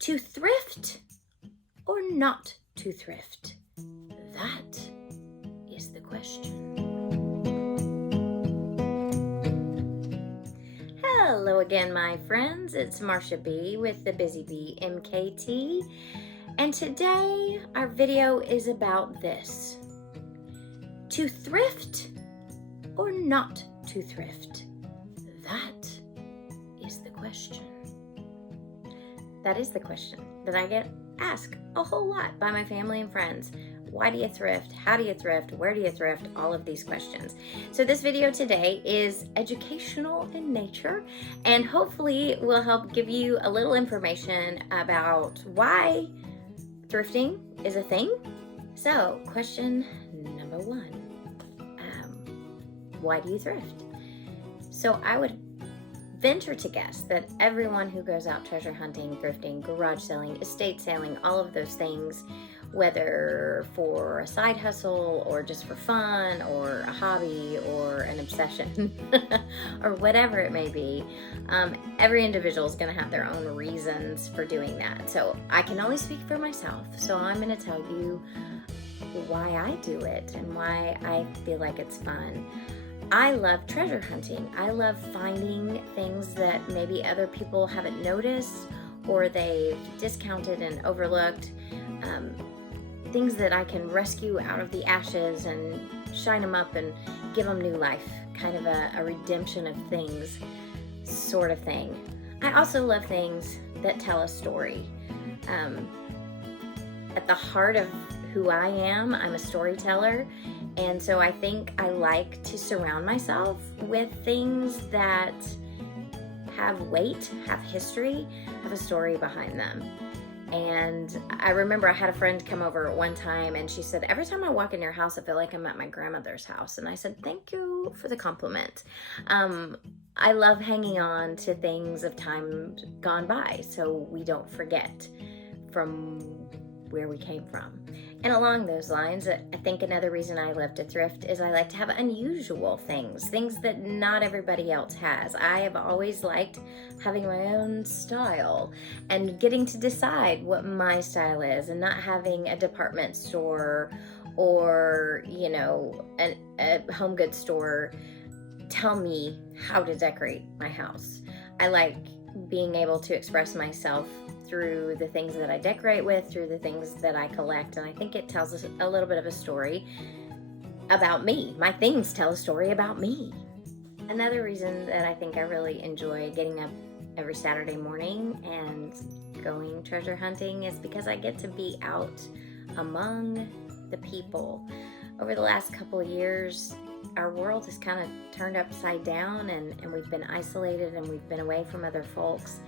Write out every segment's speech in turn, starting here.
To thrift or not to thrift? That is the question. Hello again, my friends. It's Marsha B with the BusyBeeMKT. And today our video is about this. To thrift or not to thrift? That is the question. That is the question that I get asked a whole lot by my family and friends. Why do you thrift? How do you thrift? Where do you thrift? All of these questions. So this video today is educational in nature and hopefully will help give you a little information about why thrifting is a thing. So question number one, why do you thrift? So I would venture to guess that everyone who goes out treasure hunting, thrifting, garage selling, estate selling, all of those things, whether for a side hustle or just for fun or a hobby or an obsession or whatever it may be, every individual is going to have their own reasons for doing that. So I can only speak for myself. So I'm going to tell you why I do it and why I feel like it's fun. I love treasure hunting. I love finding things that maybe other people haven't noticed or they've discounted and overlooked. Things that I can rescue out of the ashes and shine them up and give them new life. Kind of a redemption of things sort of thing. I also love things that tell a story. At the heart of who I am, I'm a storyteller. And so I think I like to surround myself with things that have weight, have history, have a story behind them. And I remember I had a friend come over one time and she said, every time I walk in your house, I feel like I'm at my grandmother's house. And I said, thank you for the compliment. I love hanging on to things of time gone by so we don't forget from where we came from. And along those lines, I think another reason I love to thrift is I like to have unusual things that not everybody else has. I have always liked having my own style and getting to decide what my style is and not having a department store or, a home goods store tell me how to decorate my house. I like being able to express myself through the things that I decorate with, through the things that I collect, and I think it tells us a little bit of a story about me. My things tell a story about me. Another reason that I think I really enjoy getting up every Saturday morning and going treasure hunting is because I get to be out among the people. Over the last couple of years, our world has kind of turned upside down and we've been isolated and we've been away from other folks.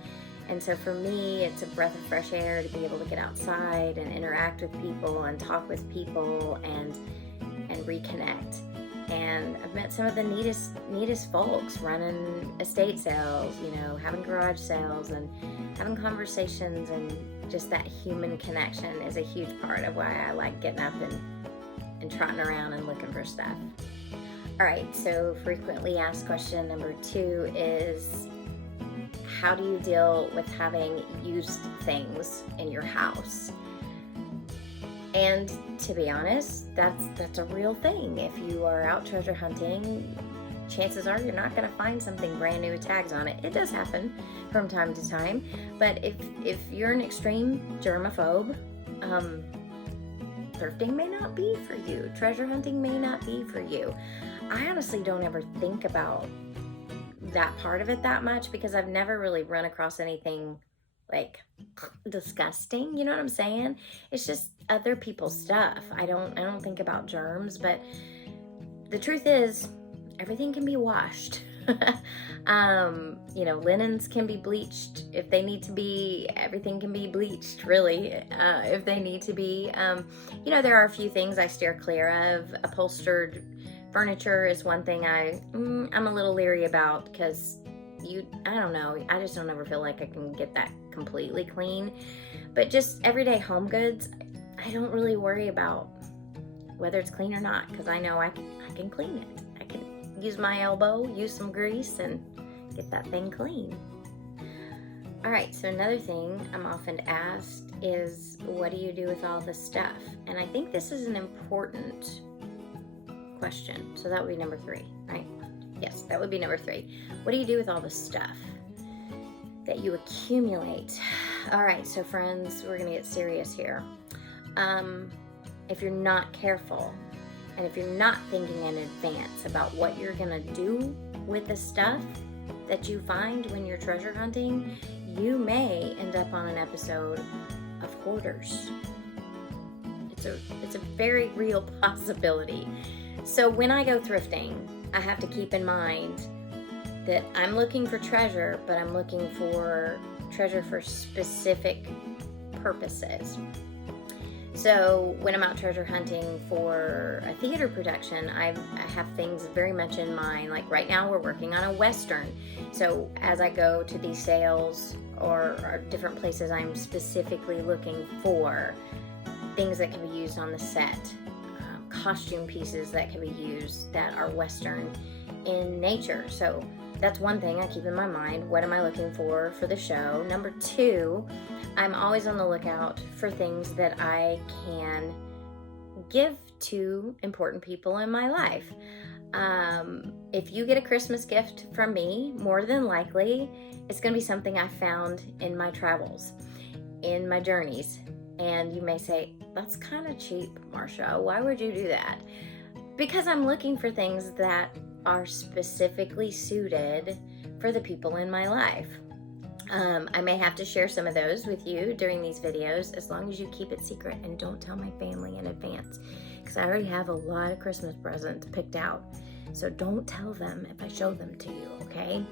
And so for me, it's a breath of fresh air to be able to get outside and interact with people and talk with people and reconnect. And I've met some of the neatest folks running estate sales, having garage sales and having conversations, and just that human connection is a huge part of why I like getting up and trotting around and looking for stuff. All right, so frequently asked question number 2 is, how do you deal with having used things in your house? And to be honest, that's a real thing. If you are out treasure hunting, chances are you're not going to find something brand new with tags on it. It does happen from time to time, but if you're an extreme germaphobe, thrifting may not be for you. Treasure hunting may not be for you. I honestly don't ever think about that part of it that much because I've never really run across anything like disgusting, you know what I'm saying? It's just other people's stuff. I don't think about germs, but the truth is everything can be washed. Linens can be bleached if they need to be. Everything can be bleached, really, if they need to be. There are a few things I steer clear of. Upholstered furniture is one thing I'm a little leery about because I don't know, I just don't ever feel like I can get that completely clean. But just everyday home goods, I don't really worry about whether it's clean or not because I know I can clean it. I can use my elbow, use some grease, and get that thing clean. All right, so another thing I'm often asked is, what do you do with all this stuff? And I think this is an important question. So that would be number 3, right? Yes, that would be number 3. What do you do with all the stuff that you accumulate? All right, so friends, we're gonna get serious here. If you're not careful, and if you're not thinking in advance about what you're gonna do with the stuff that you find when you're treasure hunting, you may end up on an episode of hoarders. It's a very real possibility. So when I go thrifting, I have to keep in mind that I'm looking for treasure, but I'm looking for treasure for specific purposes. So when I'm out treasure hunting for a theater production, I have things very much in mind. Like right now we're working on a Western. So as I go to these sales or different places, I'm specifically looking for things that can be used on the set, costume pieces that can be used that are Western in nature. So that's one thing I keep in my mind. What am I looking for the show? Number 2, I'm always on the lookout for things that I can give to important people in my life. If you get a Christmas gift from me, more than likely, it's going to be something I found in my travels, in my journeys. And you may say, that's kind of cheap, Marsha. Why would you do that? Because I'm looking for things that are specifically suited for the people in my life. I may have to share some of those with you during these videos, as long as you keep it secret and don't tell my family in advance, because I already have a lot of Christmas presents picked out. So don't tell them if I show them to you, okay?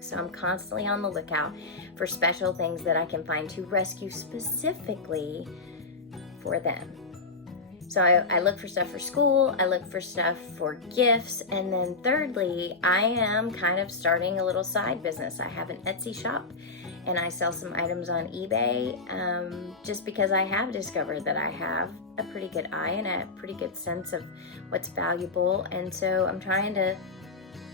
So I'm constantly on the lookout for special things that I can find to rescue specifically for them. So I look for stuff for school, I look for stuff for gifts, and then thirdly, I am kind of starting a little side business. I have an Etsy shop, and I sell some items on eBay, just because I have discovered that I have a pretty good eye and a pretty good sense of what's valuable, and so I'm trying to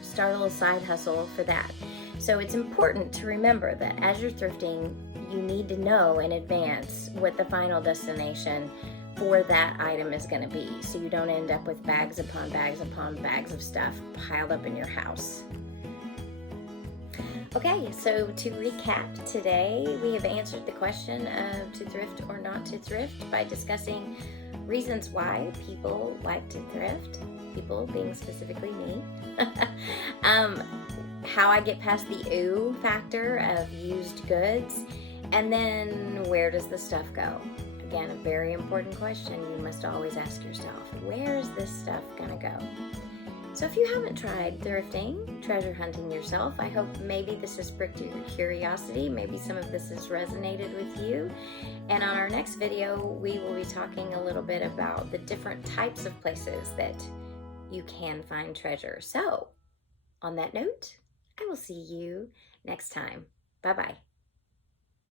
start a little side hustle for that. So it's important to remember that as you're thrifting, you need to know in advance what the final destination for that item is going to be, so you don't end up with bags upon bags upon bags of stuff piled up in your house. Okay, so to recap, today we have answered the question of to thrift or not to thrift by discussing reasons why people like to thrift, people being specifically me, how I get past the ooh factor of used goods, and then where does the stuff go? Again, a very important question you must always ask yourself. Where is this stuff gonna go? So if you haven't tried thrifting, treasure hunting yourself, I hope maybe this has pricked your curiosity. Maybe some of this has resonated with you. And on our next video, we will be talking a little bit about the different types of places that you can find treasure. So on that note, I will see you next time. Bye-bye.